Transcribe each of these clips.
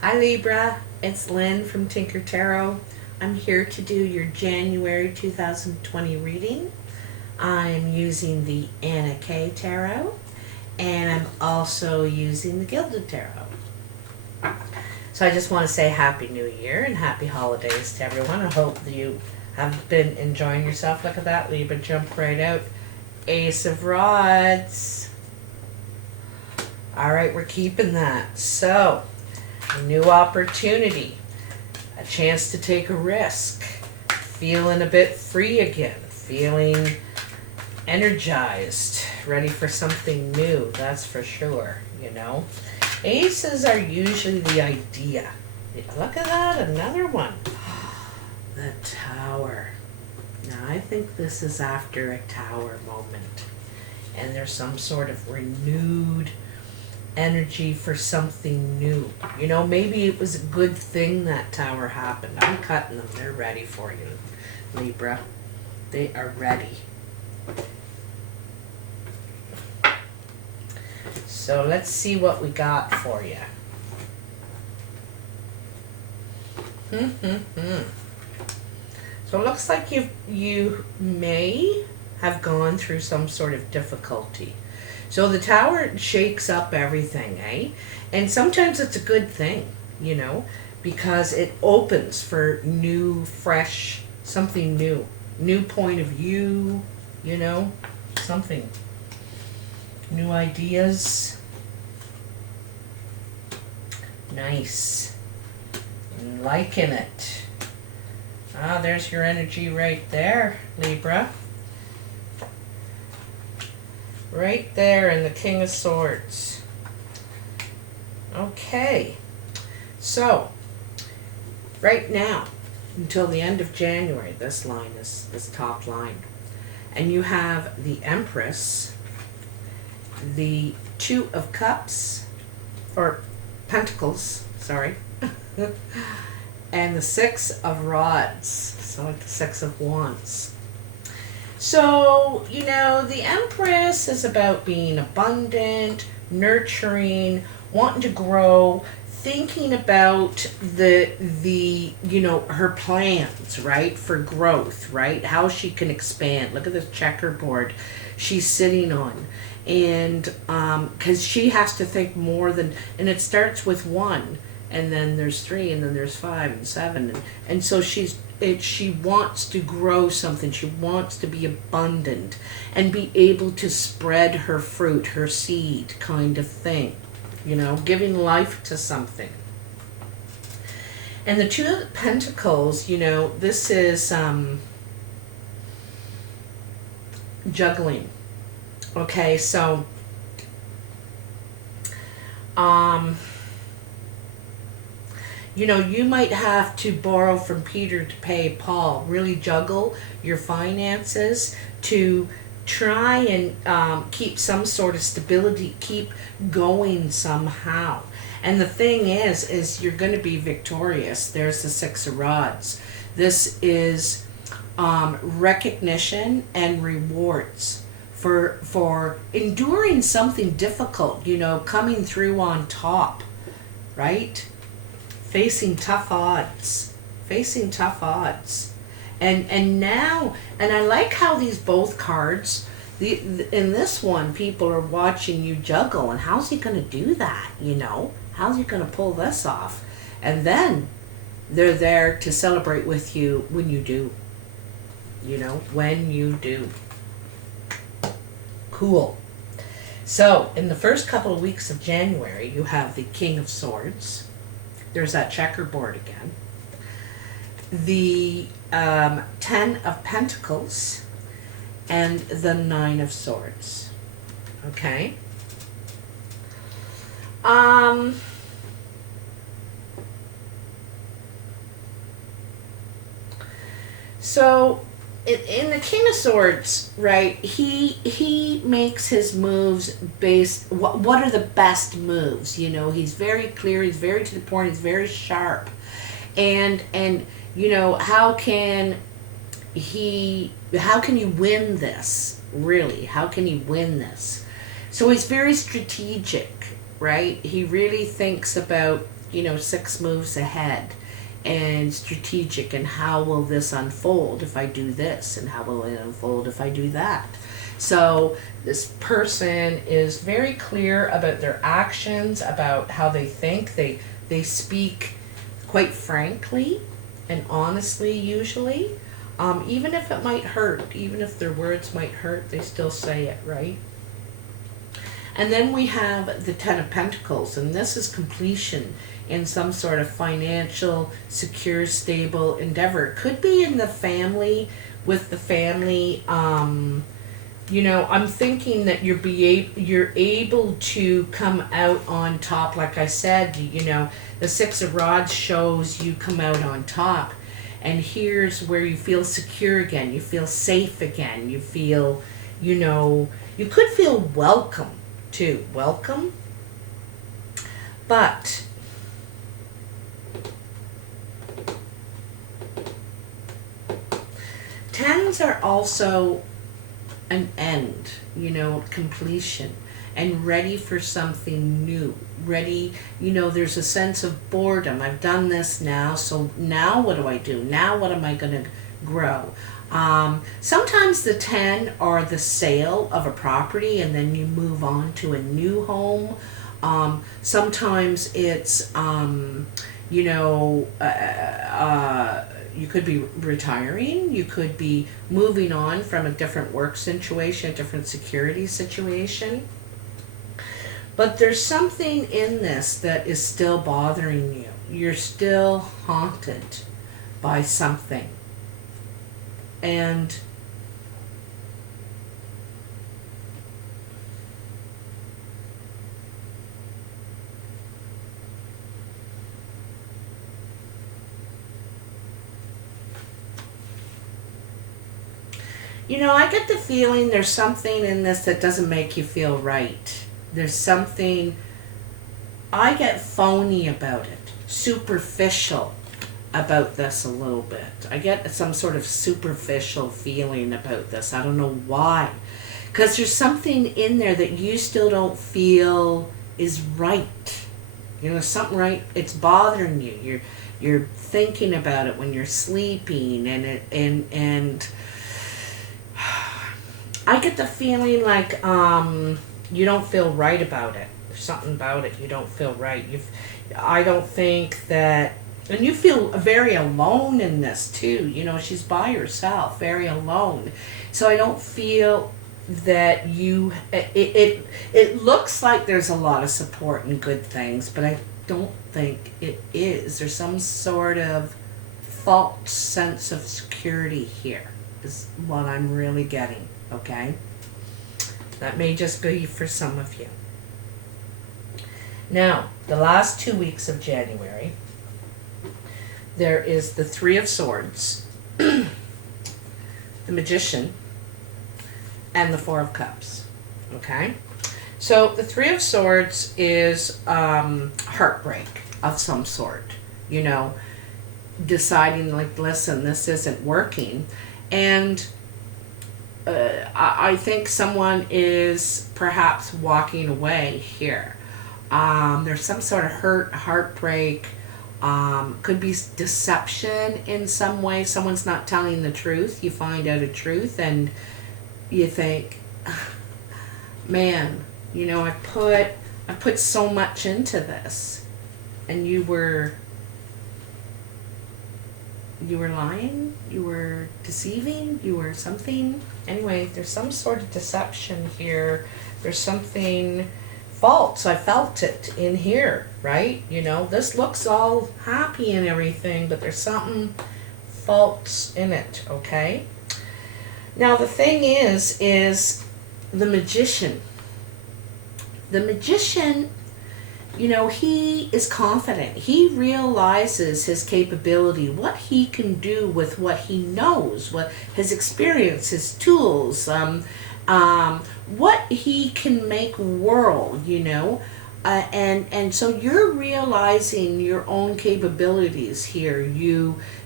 Hi Libra, it's Lynn from Tinker Tarot. I'm here to do your January 2020 reading. I'm using the Anna K Tarot, and I'm also using the Gilded Tarot. So I just want to say Happy New Year and Happy Holidays to everyone. I hope that you have been enjoying yourself. Look at that, Libra, jump right out. Ace of Rods. All right, we're keeping that. So, a new opportunity, a chance to take a risk, feeling a bit free again, feeling energized, ready for something new, that's for sure, you know. Aces are usually the idea. Look at that, another one. The Tower. Now, I think this is after a Tower moment, and there's some sort of renewed energy for something new. You know, maybe it was a good thing that Tower happened. I'm cutting them. They're ready for you, Libra. They are ready. So let's see what we got for you. So it looks like you may have gone through some sort of difficulty. So the Tower shakes up everything, eh? And sometimes it's a good thing, you know, because it opens for new, fresh, something new. New point of view, you know, something. New ideas. Nice. Liking it. Ah, there's your energy right there, Libra. Right there in the King of Swords. Okay. So, right now, until the end of January, this line is this top line. And you have the Empress, the Two of Cups, or Pentacles, sorry, and the Six of Rods, so like the Six of Wands. So, you know, the Empress is about being abundant, nurturing, wanting to grow, thinking about the you know, her plans, right, for growth, right, how she can expand. Look at this checkerboard she's sitting on. And because she has to think more than, and it starts with 1, and then there's 3, and then there's 5 and 7, and so she wants to grow something. She wants to be abundant and be able to spread her fruit, her seed, kind of thing, you know, giving life to something. And the Two of Pentacles, you know, this is juggling. Okay, so you know, you might have to borrow from Peter to pay Paul. Really juggle your finances to try and keep some sort of stability, keep going somehow. And the thing is you're going to be victorious. There's the Six of Rods. This is recognition and rewards for enduring something difficult, you know, coming through on top, right? Facing tough odds. And now, and I like how these both cards, in this one, people are watching you juggle, and how's he going to do that, you know? How's he going to pull this off? And then they're there to celebrate with you when you do, you know, when you do. Cool. So, in the first couple of weeks of January, you have the King of Swords. There's that checkerboard again. The 10 of Pentacles and the 9 of Swords. Okay. So in the King of Swords, right, he makes his moves based, what are the best moves, you know, he's very clear, he's very to the point, he's very sharp, and you know, how can you win this, really, how can he win this? So he's very strategic, right? He really thinks about 6 moves ahead and strategic, and how will this unfold if I do this, and how will it unfold if I do that. So this person is very clear about their actions, about how they think. They speak quite frankly and honestly usually. Even if it might hurt, even if their words might hurt, they still say it, right? And then we have the Ten of Pentacles, and this is completion in some sort of financial, secure, stable endeavor. It could be in the family, with the family. I'm thinking that you're able to come out on top. Like I said, the Six of Rods shows you come out on top. And here's where you feel secure again. You feel safe again. You feel, you could feel welcome too. Welcome. But tens are also an end, completion, and ready for something new. Ready, there's a sense of boredom. I've done this now, so now what do I do? Now what am I going to grow? Sometimes the 10 are the sale of a property and then you move on to a new home. Sometimes it's, you could be retiring, you could be moving on from a different work situation, a different security situation. But there's something in this that is still bothering you. You're still haunted by something. And I get the feeling there's something in this that doesn't make you feel right. There's something, I get phony about it, superficial about this a little bit. I get some sort of superficial feeling about this. I don't know why. Because there's something in there that you still don't feel is right. Something right, it's bothering you. You're thinking about it when you're sleeping, and I get the feeling like you don't feel right about it. There's something about it you don't feel right. I don't think that, and you feel very alone in this too. She's by herself, very alone. So I don't feel that it looks like there's a lot of support and good things, but I don't think it is. There's some sort of false sense of security here, is what I'm really getting. Okay, that may just be for some of you. Now, the last 2 weeks of January, there is the Three of Swords, the Magician, and the Four of Cups. Okay, so the Three of Swords is heartbreak of some sort. Deciding like, listen, this isn't working, and I think someone is perhaps walking away here. There's some sort of heartbreak. Could be deception in some way. Someone's not telling the truth. You find out a truth and you think, man, I put so much into this, and you were lying, you were deceiving, you were something. Anyway, there's some sort of deception here. There's something false. I felt it in here, right? This looks all happy and everything, but there's something false in it, okay? Now, the thing is the Magician. The Magician, he is confident. He realizes his capability, what he can do with what he knows, what his experience, his tools, what he can make world, and so you're realizing your own capabilities here.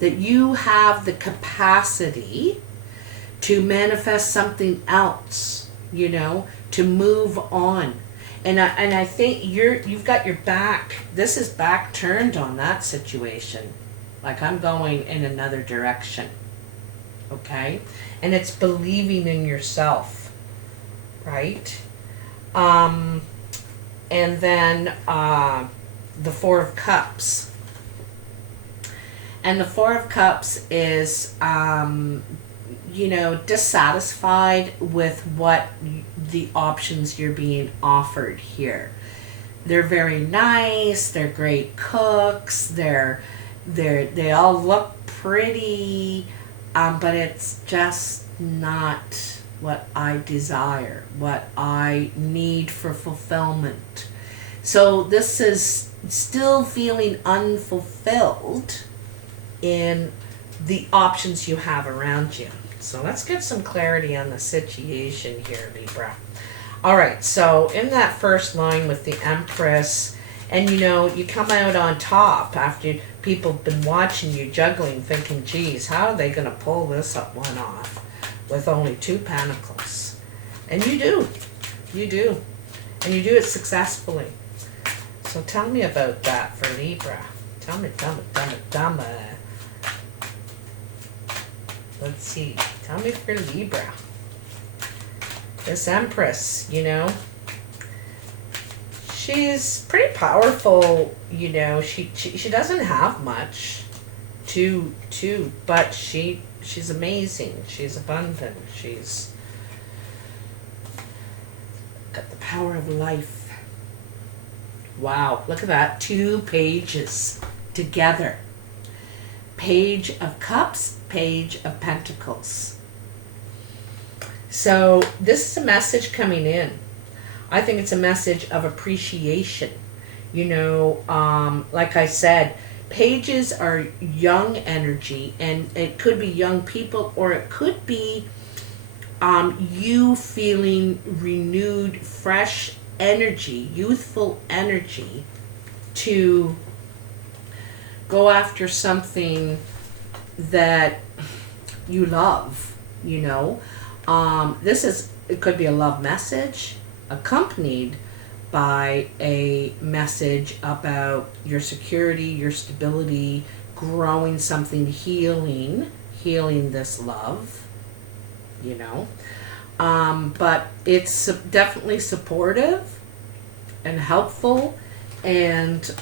That you have the capacity to manifest something else, to move on. And I think you've got your back. This is back turned on that situation. Like I'm going in another direction. Okay? And it's believing in yourself. Right? And then the Four of Cups. And the Four of Cups is, dissatisfied with what the options you're being offered here. They're very nice. They're great cooks. They all look pretty, but it's just not what I desire, what I need for fulfillment. So this is still feeling unfulfilled in the options you have around you. So let's get some clarity on the situation here, Libra. All right, so in that first line with the Empress, and you come out on top after people have been watching you juggling, thinking, geez, how are they going to pull this one off with only 2 pentacles? And you do. And you do it successfully. So tell me about that for Libra. Tell me. Let's see. Tell me for Libra. This Empress, she's pretty powerful, she doesn't have much but she's amazing. She's abundant. She's got the power of life. Wow, look at that. 2 pages together. Page of Cups, Page of Pentacles. So this is a message coming in. I think it's a message of appreciation. Like I said, pages are young energy, and it could be young people, or it could be you feeling renewed, fresh energy, youthful energy to go after something that you love, it could be a love message accompanied by a message about your security, your stability, growing something, healing this love, but it's definitely supportive and helpful, and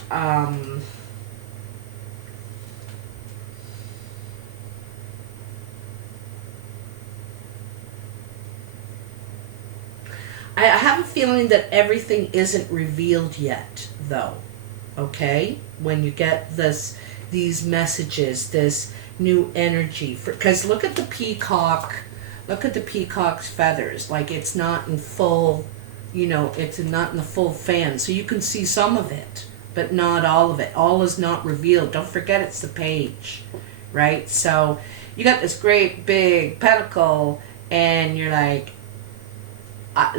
I have a feeling that everything isn't revealed yet, though. Okay? When you get these messages, this new energy. Because look at the peacock. Look at the peacock's feathers. Like it's not in full, it's not in the full fan. So you can see some of it, but not all of it. All is not revealed. Don't forget it's the page, right? So you got this great big pentacle, and you're like,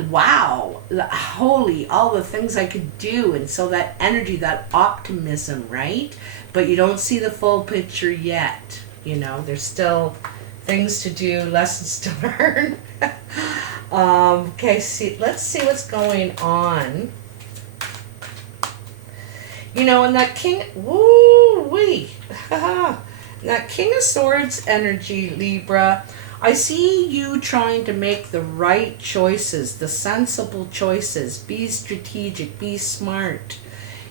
wow, holy, all the things I could do. And so that energy, that optimism, right? But you don't see the full picture yet. There's still things to do, lessons to learn. Okay, let's see what's going on. And that king, woo-wee. That King of Swords energy, Libra, I see you trying to make the right choices, the sensible choices. Be strategic, be smart.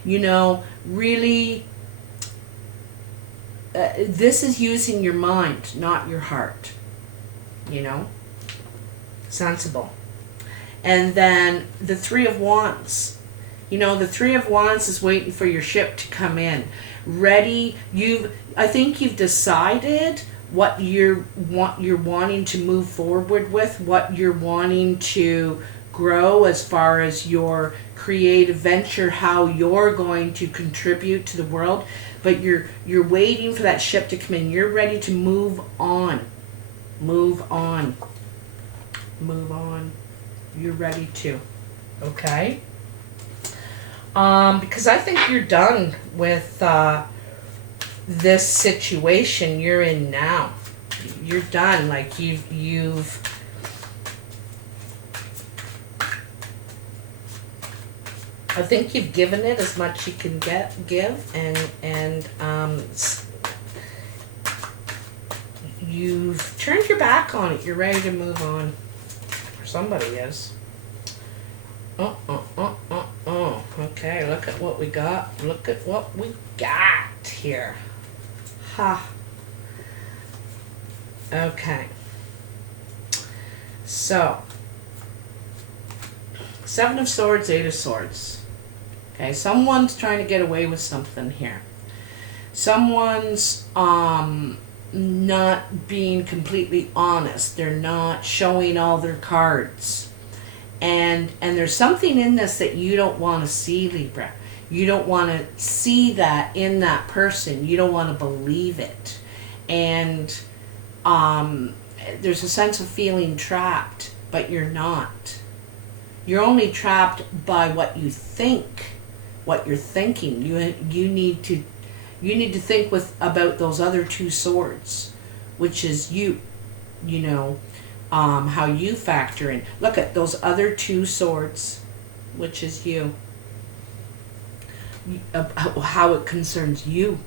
Really, this is using your mind, not your heart. Sensible. And then the Three of Wands. The Three of Wands is waiting for your ship to come in. Ready. I think you've decided what you're wanting to move forward with, what you're wanting to grow as far as your creative venture, how you're going to contribute to the world, but you're waiting for that ship to come in. You're ready to move on. You're ready to. Okay? Because I think you're done with this situation you're in now. You're done. Like you've I think you've given it as much you can give, and you've turned your back on it. You're ready to move on. Or somebody is. Okay, look at what we got. Look at what we got here. Ha. Okay. So, 7 of Swords, 8 of Swords. Okay, someone's trying to get away with something here. Someone's not being completely honest. They're not showing all their cards. And there's something in this that you don't want to see, Libra. You don't want to see that in that person. You don't want to believe it. And there's a sense of feeling trapped, but you're not. You're only trapped by what you think, what you're thinking. You need to think about those other 2 swords, which is you know, how you factor in. Look at those other 2 swords, which is you. How it concerns you.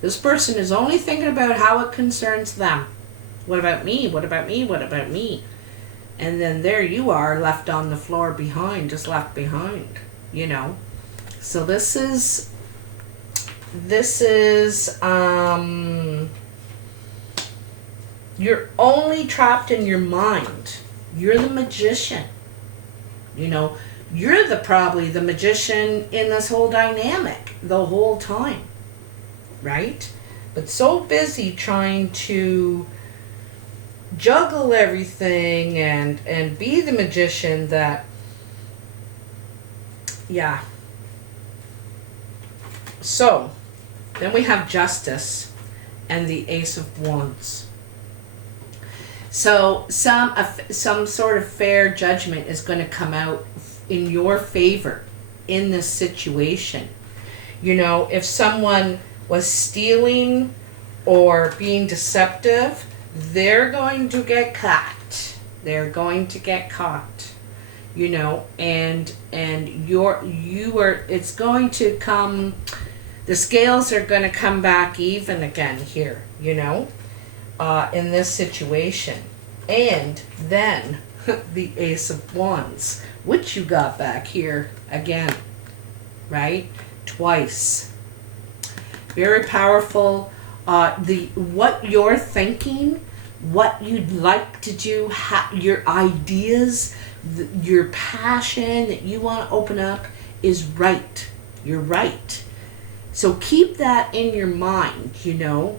This person is only thinking about how it concerns them. What about me? What about me? What about me? And then there you are, left on the floor behind, just left behind, you know. So this is you're only trapped in your mind. You're the magician. You know, you're probably the magician in this whole dynamic the whole time, right? But so busy trying to juggle everything and be the magician that, yeah. So, then we have Justice and the Ace of Wands. So some sort of fair judgment is going to come out in your favor in this situation. You know, if someone was stealing or being deceptive, they're going to get caught. They're going to get caught. You know, and it's going to come, the scales are going to come back even again here, you know. In this situation. And then the Ace of Wands, which you got back here again, right? Twice. Very powerful. What you're thinking, what you'd like to do, your ideas, your passion that you want to open up is right. You're right. So keep that in your mind, you know.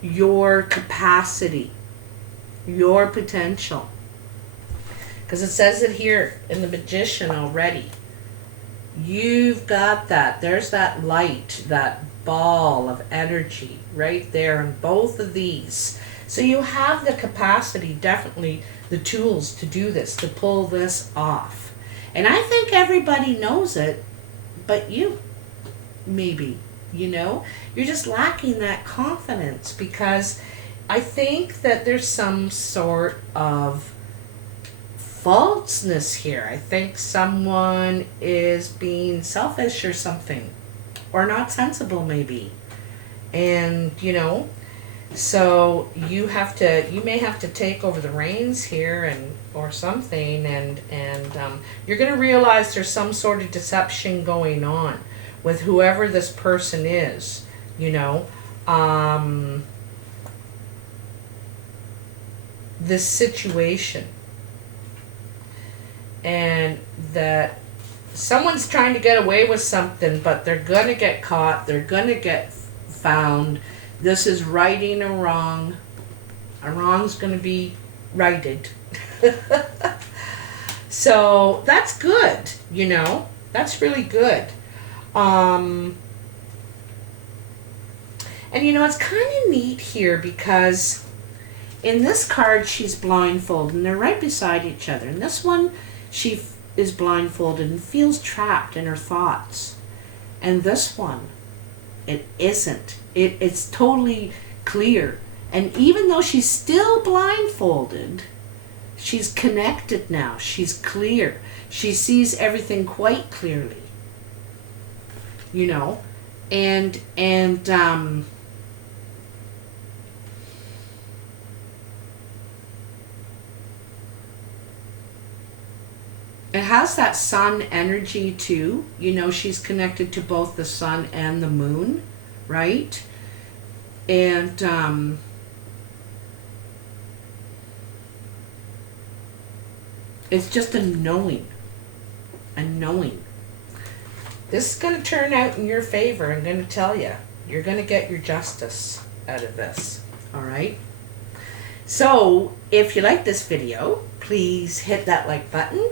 Your capacity, your potential. Because it says it here in the Magician already. You've got that. There's that light, that ball of energy right there in both of these. So you have the capacity, definitely the tools to do this, to pull this off. And I think everybody knows it, but you, maybe. You know, you're just lacking that confidence, because I think that there's some sort of falseness here. I think someone is being selfish or something, or not sensible maybe. And, you know, so you may have to take over the reins here or something, and you're going to realize there's some sort of deception going on with whoever this person is, you know. This situation, and that someone's trying to get away with something, but they're gonna get caught, they're gonna get found. This is righting a wrong. A wrong's gonna be righted. So that's good, you know. That's really good. And you know, it's kind of neat here, because in this card she's blindfolded and they're right beside each other. In this one she is blindfolded and feels trapped in her thoughts. And this one, it isn't. It's totally clear. And even though she's still blindfolded, she's connected now. She's clear. She sees everything quite clearly. you know, and it has that sun energy too. You know, she's connected to both the sun and the moon, right? And it's just a knowing. A knowing. This is going to turn out in your favor. I'm going to tell you. You're going to get your justice out of this. All right? So, if you like this video, please hit that like button.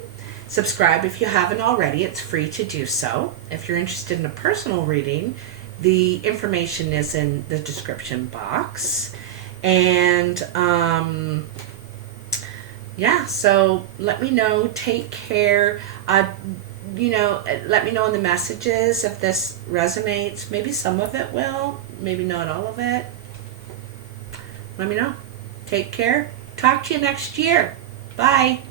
Subscribe if you haven't already. It's free to do so. If you're interested in a personal reading, the information is in the description box. And, yeah, so let me know. Take care. You know, let me know in the messages if this resonates. Maybe some of it will. Maybe not all of it. Let me know. Take care. Talk to you next year. Bye.